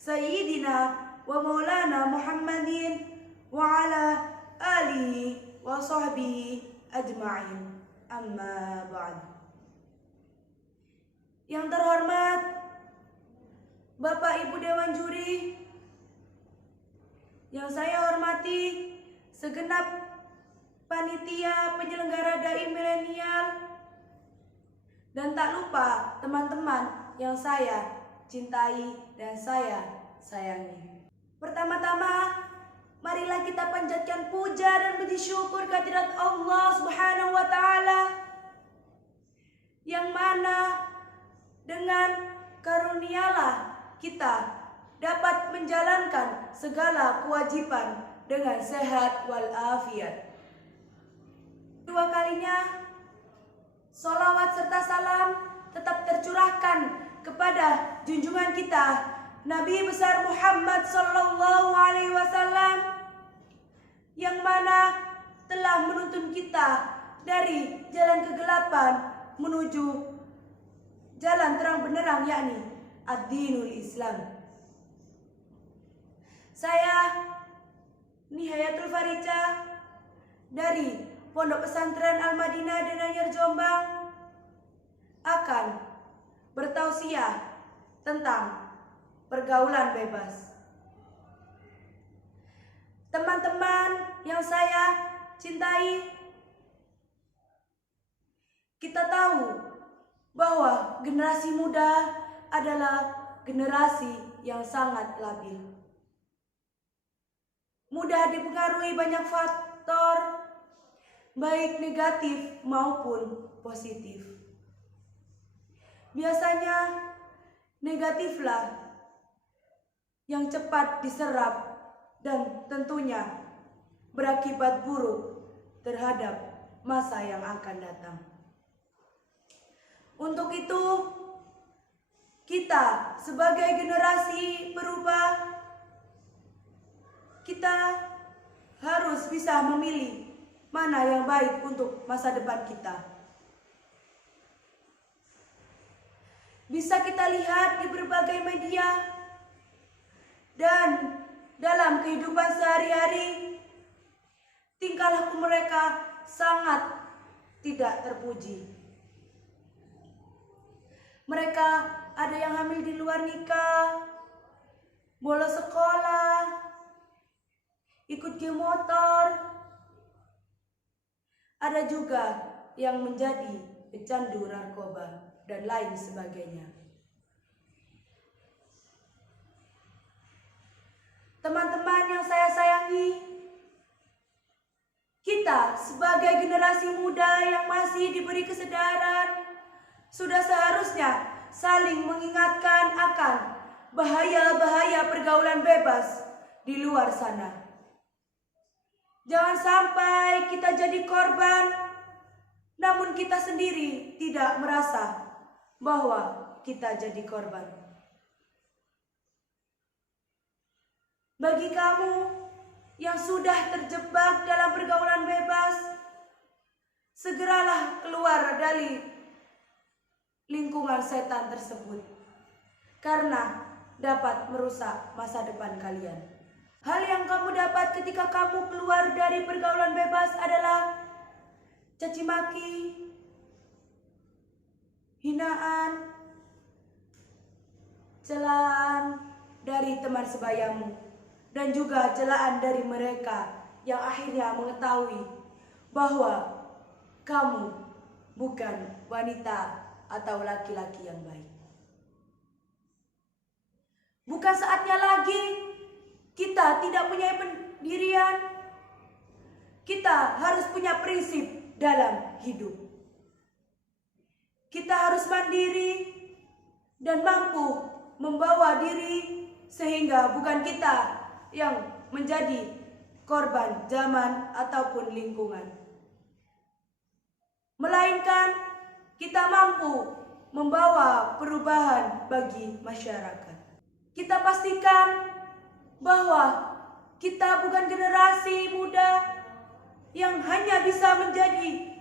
Sayyidina wa maulana Muhammadin wa ala alihi wa sahbihi ajma'in. Amma ba'd. Yang terhormat Bapak Ibu Dewan Juri, yang saya hormati segenap panitia penyelenggara Dai Milenial, dan tak lupa teman-teman yang saya cintai dan saya sayangi. Pertama-tama, marilah kita panjatkan puja dan puji syukur kehadirat Allah Subhanahu wa Ta'ala, yang mana dengan karunialah kita dapat menjalankan segala kewajiban dengan sehat walafiat. Dua kalinya, sholawat serta salam tetap tercurahkan kepada junjungan kita Nabi besar Muhammad Sallallahu Alaihi Wasallam, yang mana telah menuntun kita dari jalan kegelapan menuju jalan terang benderang, yakni ad-dinul Islam. Saya Nihayatul Farica dari Pondok Pesantren Al-Madinah Denanyar Jombang akan bertausiah tentang pergaulan bebas. Teman-teman yang saya cintai, kita tahu bahwa generasi muda adalah generasi yang sangat labil. Mudah dipengaruhi banyak faktor, baik negatif maupun positif. Biasanya negatiflah yang cepat diserap dan tentunya berakibat buruk terhadap masa yang akan datang. Untuk itu, kita sebagai generasi berubah, kita harus bisa memilih mana yang baik untuk masa depan kita. Bisa kita lihat di berbagai media dan dalam kehidupan sehari-hari, tingkah laku mereka sangat tidak terpuji. Mereka ada yang hamil di luar nikah, bolos sekolah, ikut geng motor. Ada juga yang menjadi pecandu narkoba dan lain sebagainya. Teman-teman yang saya sayangi, kita sebagai generasi muda yang masih diberi kesadaran, sudah seharusnya saling mengingatkan akan bahaya-bahaya pergaulan bebas di luar sana. Jangan sampai kita jadi korban, namun kita sendiri tidak merasa bahwa kita jadi korban. Bagi kamu yang sudah terjebak dalam pergaulan bebas, segeralah keluar dari lingkungan setan tersebut, karena dapat merusak masa depan kalian. Hal yang kamu dapat ketika kamu keluar dari pergaulan bebas adalah caci maki, hinaan, celaan dari teman sebayamu, dan juga celaan dari mereka yang akhirnya mengetahui bahwa kamu bukan wanita atau laki-laki yang baik. Bukan saatnya lagi kita tidak punya pendirian. Kita harus punya prinsip dalam hidup. Kita harus mandiri dan mampu membawa diri, sehingga bukan kita yang menjadi korban zaman ataupun lingkungan, melainkan kita mampu membawa perubahan bagi masyarakat. Kita pastikan bahwa kita bukan generasi muda yang hanya bisa menjadi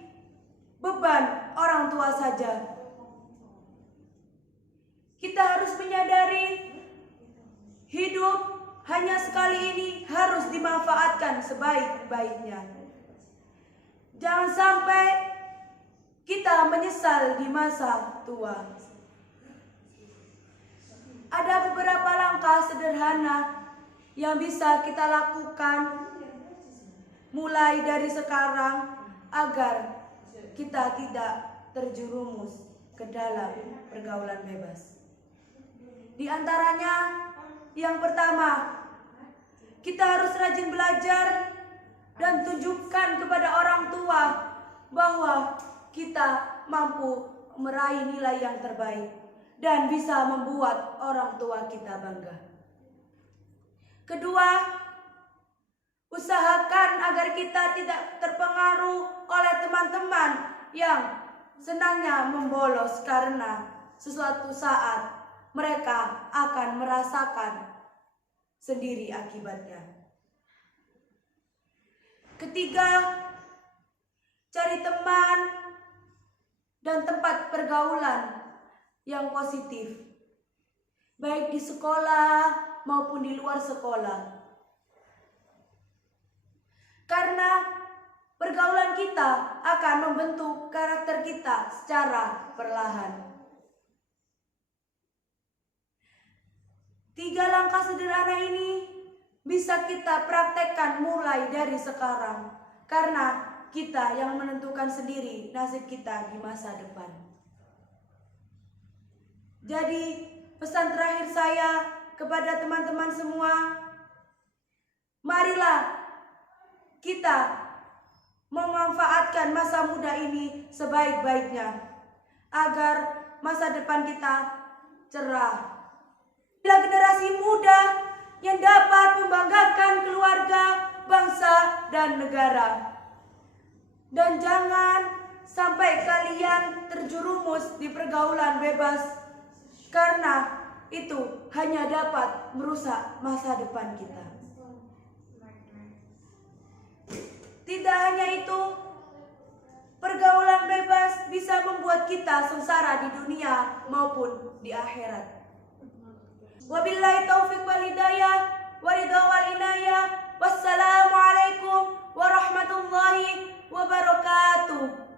beban orang tua saja. Kita harus menyadari hanya sekali ini harus dimanfaatkan sebaik-baiknya. Jangan sampai kita menyesal di masa tua. Ada beberapa langkah sederhana yang bisa kita lakukan mulai dari sekarang agar kita tidak terjerumus ke dalam pergaulan bebas. Di antaranya, yang pertama, kita harus rajin belajar dan tunjukkan kepada orang tua bahwa kita mampu meraih nilai yang terbaik dan bisa membuat orang tua kita bangga. Kedua, usahakan agar kita tidak terpengaruh oleh teman-teman yang senangnya membolos karena sesuatu saat mereka akan merasakan sendiri akibatnya. Ketiga, cari teman dan tempat pergaulan yang positif, baik di sekolah maupun di luar sekolah. Karena pergaulan kita akan membentuk karakter kita secara perlahan. 3 langkah sederhana ini bisa kita praktekkan mulai dari sekarang, karena kita yang menentukan sendiri nasib kita di masa depan. Jadi, pesan terakhir saya kepada teman-teman semua, marilah kita memanfaatkan masa muda ini sebaik-baiknya agar masa depan kita cerah. Inilah generasi muda yang dapat membanggakan keluarga, bangsa, dan negara. Dan jangan sampai kalian terjerumus di pergaulan bebas, karena itu hanya dapat merusak masa depan kita. Tidak hanya itu, pergaulan bebas bisa membuat kita sengsara di dunia maupun di akhirat. Wabillahi taufiq wal hidayah, waridha wal inayah. Wassalamualaikum warahmatullahi wabarakatuh.